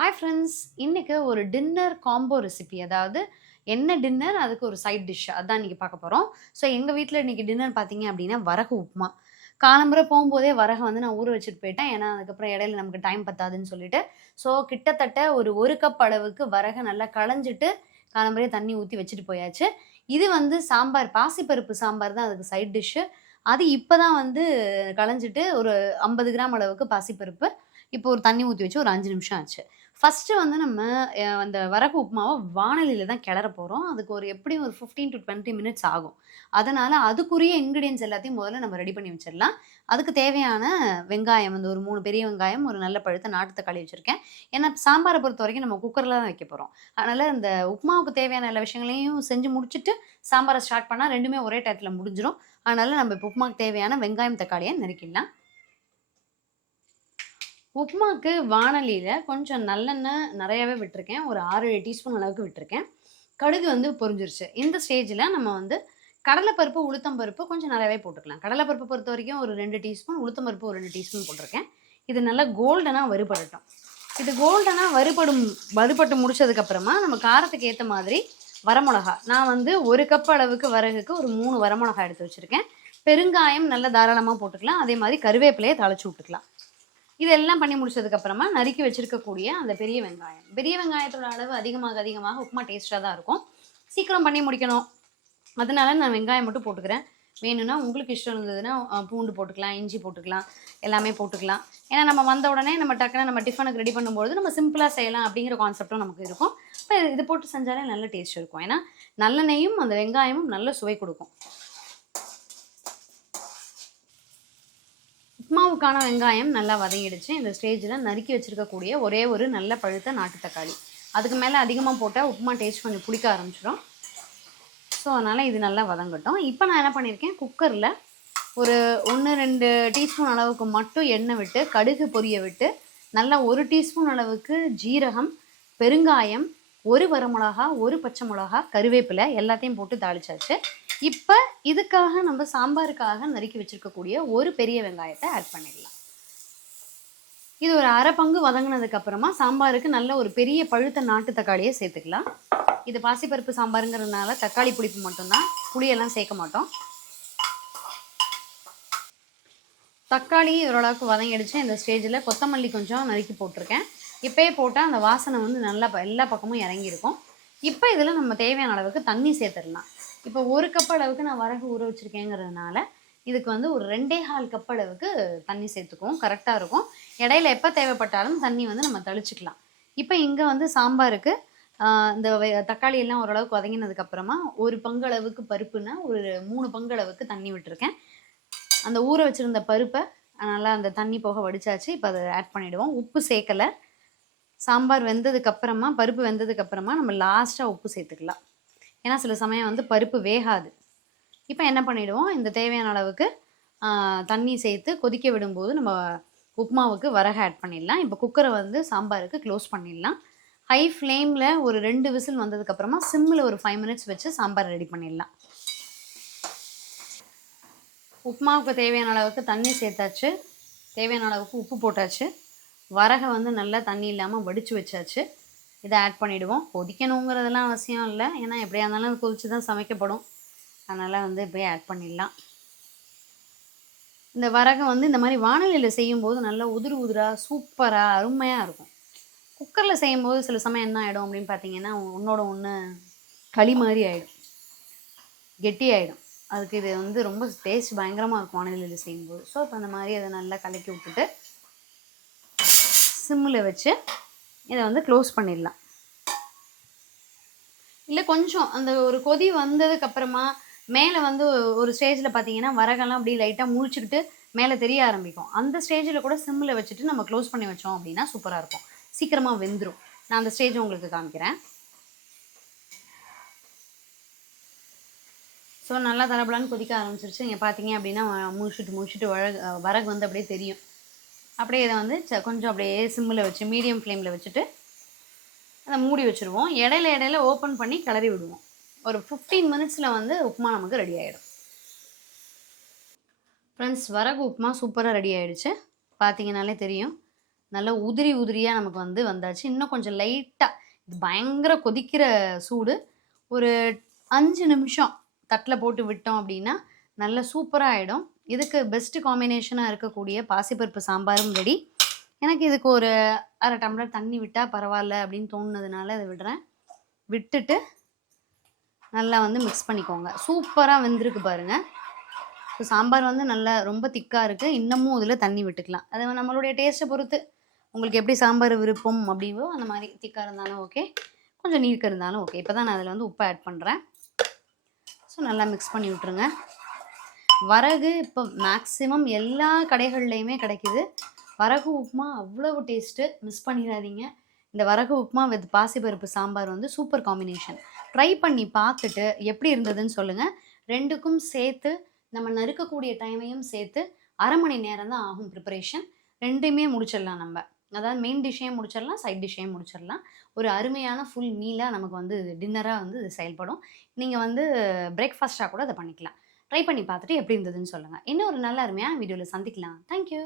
Hi friends, இன்னைக்கு ஒரு dinner combo recipe. அதாவது என்ன டின்னர், அதுக்கு ஒரு சைட் டிஷ் அதான் இன்னைக்கு பார்க்க போகிறோம். ஸோ எங்கள் வீட்டில் இன்னைக்கு டின்னர் பார்த்தீங்க அப்படின்னா வரகு உப்புமா. காலம்புற போகும்போதே வரகை வந்து நான் ஊற வச்சுட்டு போயிட்டேன். ஏன்னா அதுக்கப்புறம் இடையில நமக்கு டைம் பத்தாதுன்னு சொல்லிட்டு. ஸோ கிட்டத்தட்ட ஒரு கப் அளவுக்கு வரகை நல்லா களைஞ்சிட்டு காலம்புறையே தண்ணி ஊற்றி வச்சுட்டு போயாச்சு. இது வந்து சாம்பார், பாசிப்பருப்பு சாம்பார் தான் அதுக்கு சைட் டிஷ்ஷு. அது இப்போ தான் வந்து களைஞ்சிட்டு ஒரு 50 கிராம் அளவுக்கு பாசிப்பருப்பு இப்போ ஒரு தண்ணி ஊற்றி வச்சு ஒரு 5 நிமிஷம் ஆச்சு. ஃபர்ஸ்ட்டு வந்து நம்ம அந்த வரகு உப்புமாவ வாணலியில தான் கிளற போறோம். அதுக்கு ஒரு எப்படியும் ஒரு 15 to 20 மினிட்ஸ் ஆகும். அதனால அதுக்குரிய இன்கிரீடியன்ட்ஸ் எல்லாத்தையும் முதல்ல நம்ம ரெடி பண்ணி வச்சிரலாம். அதுக்கு தேவையான வெங்காயம் வந்து ஒரு 3 பெரிய வெங்காயம், ஒரு நல்ல பழுத்த நாட்டு தக்காளி வச்சிருக்கேன். ஏன்னா சாம்பார பொறுத்தவரைக்கும் நம்ம குக்கர்ல தான் வைக்க போறோம். அதனால இந்த உப்புமாவுக்கு தேவையான எல்லா விஷயங்களையும் செஞ்சு முடிச்சுட்டு, சாம்பார ஸ்டார்ட் பண்ணா 2மே ஒரே டயத்துல முடிஞ்சிரும். அதனால நம்ம இப்போ உப்புமாவுக்கு தேவையான வெங்காயம், தக்காளிய நறுக்கிடலாம். உப்புமாக்கு வாணலியில கொஞ்சம் நல்லெண்ணெய் நெறையாவே விட்டுருக்கேன். ஒரு 6, 7 டீஸ்பூன் அளவுக்கு விட்டுருக்கேன். கடுகு வந்து பொரிஞ்சிருச்சு. இந்த ஸ்டேஜ்ல நம்ம வந்து கடலைப்பருப்பு, உளுத்தம் பருப்பு கொஞ்சம் நெறையாவே போட்டுக்கலாம். கடலைப்பருப்பு பொறுத்தவரைக்கும் ஒரு 2 டீஸ்பூன், உளுத்தம் பருப்பு ஒரு 2 டீஸ்பூன் போட்டிருக்கேன். இது நல்லா கோல்டனா வறுபடட்டும். இது கோல்டனா வறுபட்டு முடிச்சதுக்கப்புறமா நம்ம காரத்துக்கு ஏத்த மாதிரி வரமொளகா. நான் வந்து 1 கப் அளவுக்கு வரகுக்கு ஒரு 3 வரமொளகா எடுத்து வச்சிருக்கேன். பெருங்காயம் நல்லா தாராளமா போட்டுக்கலாம். அதே மாரி கருவேப்பிலைய தாளிச்சு விட்டுக்கலாம். இதெல்லாம் பண்ணி முடிச்சதுக்கப்புறமா நறுக்கி வச்சிருக்கக்கூடிய அந்த பெரிய வெங்காயம். பெரிய வெங்காயத்தோட அளவு அதிகமாக உப்புமா டேஸ்ட்டாக தான் இருக்கும். சீக்கிரம் பண்ணி முடிக்கணும். அதனால நான் வெங்காயம் மட்டும் போட்டுக்கிறேன். வேணும்னா உங்களுக்கு இஷ்டம் இருந்ததுன்னா பூண்டு போட்டுக்கலாம், இஞ்சி போட்டுக்கலாம், எல்லாமே போட்டுக்கலாம். ஏன்னா நம்ம வந்த உடனே நம்ம டக்குன்னு நம்ம டிஃபனுக்கு ரெடி பண்ணும்போது நம்ம சிம்பிளாக செய்யலாம் அப்படிங்கிற கான்செப்டும் நமக்கு இருக்கும். இப்போ இது போட்டு செஞ்சாலே நல்ல டேஸ்ட் இருக்கும். ஏன்னா நல்லெண்ணெயும் அந்த வெங்காயமும் நல்ல சுவை கொடுக்கும். உப்புமாவுக்கான வெங்காயம் நல்லா வதங்கிடுச்சு. இந்த ஸ்டேஜில் நறுக்கி வச்சுருக்கக்கூடிய ஒரே ஒரு நல்ல பழுத்த நாட்டு தக்காளி. அதுக்கு மேலே அதிகமாக போட்டால் உப்புமா டேஸ்ட் கொஞ்சம் புளிக்க ஆரம்பிச்சிடும். ஸோ அதனால் இது நல்லா வதங்கட்டும். இப்போ நான் என்ன பண்ணியிருக்கேன், குக்கரில் ஒரு 1, 2 டீஸ்பூன் அளவுக்கு மட்டும் எண்ணெய் விட்டு, கடுகு பொரிய விட்டு, நல்லா 1 டீஸ்பூன் அளவுக்கு ஜீரகம், பெருங்காயம், 1 வரமிளகா, 1 பச்சை மிளகா, கருவேப்பிலை எல்லாத்தையும் போட்டு தாளிச்சாச்சு. இப்போ இதுக்காக நம்ம சாம்பாருக்காக நறுக்கி வச்சிருக்கக்கூடிய ஒரு பெரிய வெங்காயத்தை ஆட் பண்ணிடலாம். இது ஒரு அரை பங்கு வதங்கினதுக்கு அப்புறமா சாம்பாருக்கு நல்ல ஒரு பெரிய பழுத்த நாட்டு தக்காளியை சேர்த்துக்கலாம். இது பாசிப்பருப்பு சாம்பாருங்கிறதுனால தக்காளி புளிப்பு மட்டும்தான், புளியெல்லாம் சேர்க்க மாட்டோம். தக்காளி ஓரளவுக்கு வதங்கிடுச்சு. இந்த ஸ்டேஜில் கொத்தமல்லி கொஞ்சம் நறுக்கி போட்டிருக்கேன். இப்போயே போட்டால் அந்த வாசனை வந்து நல்லா எல்லா பக்கமும் இறங்கியிருக்கும். இப்போ இதில் நம்ம தேவையான அளவுக்கு தண்ணி சேர்த்துடலாம். இப்போ 1 கப் அளவுக்கு நான் வரகு ஊற வச்சுருக்கேங்கிறதுனால இதுக்கு வந்து ஒரு 2.25 கப் அளவுக்கு தண்ணி சேர்த்துக்குவோம். கரெக்டாக இருக்கும். இடையில எப்போ தேவைப்பட்டாலும் தண்ணி வந்து நம்ம தெளிச்சுக்கலாம். இப்போ இங்கே வந்து சாம்பாருக்கு இந்த தக்காளி எல்லாம் ஓரளவுக்கு வதங்கினதுக்கப்புறமா 1 பங்கு அளவுக்கு பருப்புனா ஒரு 3 பங்கு அளவுக்கு தண்ணி விட்டுருக்கேன். அந்த ஊற வச்சுருந்த பருப்பை நல்லா அந்த தண்ணி போக வடிச்சாச்சு. இப்போ அதை ஆட் பண்ணிவிடுவோம். உப்பு சேர்க்கலை. சாம்பார் வெந்ததுக்கப்புறமா, பருப்பு வெந்ததுக்கப்புறமா நம்ம லாஸ்ட்டாக உப்பு சேர்த்துக்கலாம். ஏன்னா சில சமயம் வந்து பருப்பு வேகாது. இப்போ என்ன பண்ணிவிடுவோம், இந்த தேவையான அளவுக்கு தண்ணி சேர்த்து கொதிக்க விடும்போது நம்ம உப்புமாவுக்கு வரகு ஆட் பண்ணிடலாம். இப்போ குக்கரை வந்து சாம்பாருக்கு க்ளோஸ் பண்ணிடலாம். ஹை ஃப்ளேமில் ஒரு 2 விசில் வந்ததுக்கப்புறமா சிம்மில் ஒரு 5 மினிட்ஸ் வச்சு சாம்பார் ரெடி பண்ணிடலாம். உப்புமாவுக்கு தேவையான அளவுக்கு தண்ணி சேர்த்தாச்சு. தேவையான அளவுக்கு உப்பு போட்டாச்சு. வரகை வந்து நல்லா தண்ணி இல்லாமல் வடித்து வச்சாச்சு. இதை ஆட் பண்ணிவிடுவோம். கொதிக்கணுங்கிறதெல்லாம் அவசியம் இல்லை. ஏன்னா எப்படியா இருந்தாலும் அது கொதித்து தான் சமைக்கப்படும். அதனால் வந்து இப்போயே ஆட் பண்ணிடலாம். இந்த வரகை வந்து இந்த மாதிரி வாணலியில் செய்யும்போது நல்லா உதிராக சூப்பராக அருமையாக இருக்கும். குக்கரில் செய்யும்போது சில சமயம் என்ன ஆகிடும் அப்படின்னு பார்த்தீங்கன்னா, ஒன்றோட ஒன்று களி மாதிரி ஆகிடும், கெட்டி ஆகிடும். அதுக்கு இது வந்து ரொம்ப டேஸ்ட் பயங்கரமாக இருக்கும் வாணலியில் செய்யும்போது. ஸோ இப்போ அந்த மாதிரி அதை நல்லா கலக்கி விட்டுட்டு சிம்மில் வச்சு இதை வந்து க்ளோஸ் பண்ணிடலாம். இல்லை கொஞ்சம் அந்த ஒரு கொதி வந்ததுக்கப்புறமா மேலே வந்து ஒரு ஸ்டேஜில் பார்த்தீங்கன்னா வரகெல்லாம் அப்படி லைட்டாக முழிச்சுக்கிட்டு மேலே தெரிய ஆரம்பிக்கும். அந்த ஸ்டேஜில் கூட சிம்மில் வச்சுட்டு நம்ம க்ளோஸ் பண்ணி வச்சோம் அப்படின்னா சூப்பராக இருக்கும். சீக்கிரமாக வெந்துடும். நான் அந்த ஸ்டேஜ் உங்களுக்கு காமிக்கிறேன். ஸோ நல்லா தரப்பலான்னு கொதிக்க ஆரம்பிச்சிருச்சு. நீங்கள் பார்த்தீங்க அப்படின்னா முழிச்சுட்டு வரகு வந்து அப்படியே தெரியும். அப்படியே இதை வந்து கொஞ்சம் அப்படியே சிம்மில் வச்சு மீடியம் ஃப்ளேமில் வச்சுட்டு அதை மூடி வச்சுருவோம். இடையில ஓப்பன் பண்ணி கிளறி விடுவோம். ஒரு 15 மினிட்ஸில் வந்து உப்புமா நமக்கு ரெடி ஆகிடும். ஃப்ரெண்ட்ஸ், வரகு உப்புமா சூப்பராக ரெடி ஆகிடுச்சு. பார்த்தீங்கனாலே தெரியும். நல்லா உதிரி உதிரியாக நமக்கு வந்து வந்தாச்சு. இன்னும் கொஞ்சம் லைட்டாக இது பயங்கர கொதிக்கிற சூடு. ஒரு 5 நிமிஷம் தட்டில் போட்டு விட்டோம் அப்படின்னா நல்லா சூப்பராக ஆகிடும். இதுக்கு பெஸ்ட்டு காம்பினேஷனாக இருக்கக்கூடிய பாசிப்பருப்பு சாம்பாரும் ரெடி. எனக்கு இதுக்கு ஒரு 1/2 டம்ளர் தண்ணி விட்டால் பரவாயில்ல அப்படின்னு தோணுனதுனால இதை விடுறேன். விட்டுட்டு நல்லா வந்து மிக்ஸ் பண்ணிக்கோங்க. சூப்பராக வெந்திருக்கு பாருங்கள். ஸோ சாம்பார் வந்து நல்லா ரொம்ப திக்காக இருக்குது. இன்னமும் இதில் தண்ணி விட்டுக்கலாம். அது நம்மளுடைய டேஸ்ட்டை பொறுத்து உங்களுக்கு எப்படி சாம்பார் விருப்பம் அப்படிவோ அந்த மாதிரி திக்காக இருந்தாலும் ஓகே, கொஞ்சம் நீர்க்க இருந்தாலும் ஓகே. இப்போ தான் நான் அதில் வந்து உப்பு ஆட் பண்ணுறேன். ஸோ நல்லா மிக்ஸ் பண்ணி விட்ருங்க. வரகு இப்போ மேக்ஸிமம் எல்லா கடைகள்லையுமே கிடைக்கிது. வரகு உப்புமா அவ்வளவு டேஸ்ட்டு, மிஸ் பண்ணிடாதீங்க. இந்த வரகு உப்புமா வித் பாசிப்பருப்பு சாம்பார் வந்து சூப்பர் காம்பினேஷன். ட்ரை பண்ணி பார்த்துட்டு எப்படி இருந்ததுன்னு சொல்லுங்கள். 2க்கும் சேர்த்து நம்ம நறுக்கக்கூடிய டைமையும் சேர்த்து 1/2 மணி நேரம் தான் ஆகும் ப்ரிப்பரேஷன். 2மே முடிச்சிடலாம் நம்ம. அதாவது மெயின் டிஷ்ஷையும் முடிச்சிடலாம், சைட் டிஷ்ஷையும் முடிச்சிடலாம். ஒரு அருமையான ஃபுல் மீலாக நமக்கு வந்து டின்னராக வந்து இது செயல்படும். நீங்கள் வந்து பிரேக்ஃபாஸ்ட்டாக கூட அதை பண்ணிக்கலாம். ட்ரை பண்ணி பார்த்துட்டு எப்படி இருந்ததுன்னு சொல்லுங்கள். இன்னும் ஒரு நல்ல அருமையான வீடியோவில் சந்திக்கலாம். தேங்க்யூ.